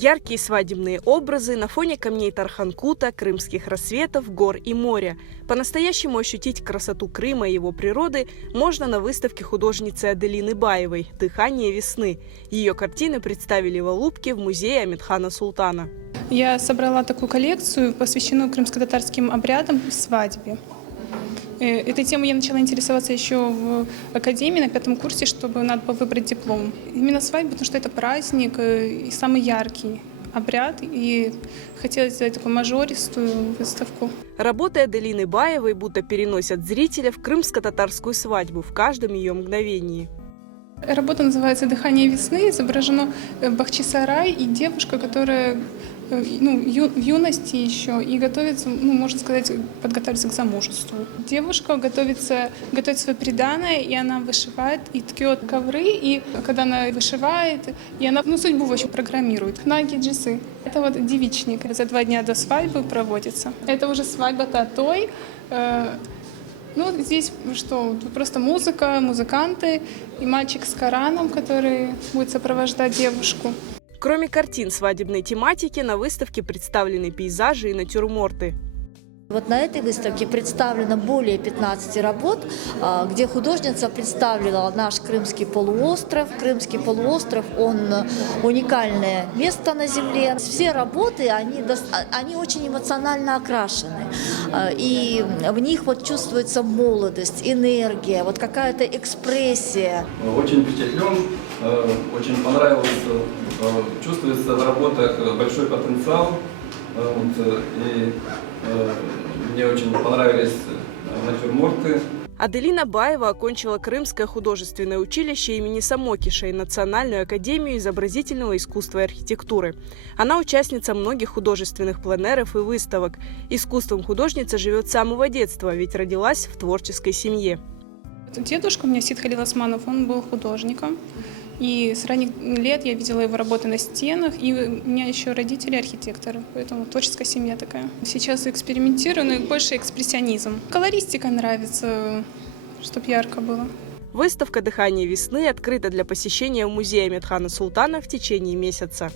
Яркие свадебные образы на фоне камней Тарханкута, крымских рассветов, гор и моря. По-настоящему ощутить красоту Крыма и его природы можно на выставке художницы Аделины Баевой «Дыхание весны». Ее картины представили в Алупке в музее Амедхана Султана. Я собрала такую коллекцию, посвященную крымско-татарским обрядам в свадьбе. Этой темой я начала интересоваться еще в академии на 5 курсе, чтобы надо было выбрать диплом. Именно свадьба, потому что это праздник и самый яркий обряд, и хотелось сделать такую мажористую выставку. Работы Аделины Баевой будто переносят зрителя в крымско-татарскую свадьбу в каждом ее мгновении. Работа называется «Дыхание весны». Изображено Бахчисарай и девушка, которая в юности еще и готовится, можно сказать, подготовиться к замужеству. Девушка готовит свое приданое, и она вышивает и ткет ковры, и когда она вышивает, и она судьбу в общем программирует. Наги джисы. Это вот девичник. За 2 дня до свадьбы проводится. Это уже свадьба татой. Здесь что? Тут просто музыка, музыканты и мальчик с Кораном, который будет сопровождать девушку. Кроме картин свадебной тематики, на выставке представлены пейзажи и натюрморты. Вот на этой выставке представлено более 15 работ, где художница представила наш Крымский полуостров. Крымский полуостров, он уникальное место на Земле. Все работы, они очень эмоционально окрашены. И в них вот чувствуется молодость, энергия, вот какая-то экспрессия. Очень впечатлен, очень понравилось, чувствуется в работах большой потенциал. И мне очень понравились натюрморты. Аделина Баева окончила Крымское художественное училище имени Самокиша и Национальную академию изобразительного искусства и архитектуры. Она участница многих художественных пленэров и выставок. Искусством художница живет с самого детства, ведь родилась в творческой семье. Дедушка у меня Сид Халил Османов, он был художником. И с ранних лет я видела его работы на стенах, и у меня еще родители архитекторы, поэтому творческая семья такая. Сейчас экспериментирую, но больше экспрессионизм. Колористика нравится, чтобы ярко было. Выставка «Дыхание весны» открыта для посещения в музее Амедхана Султана в течение месяца.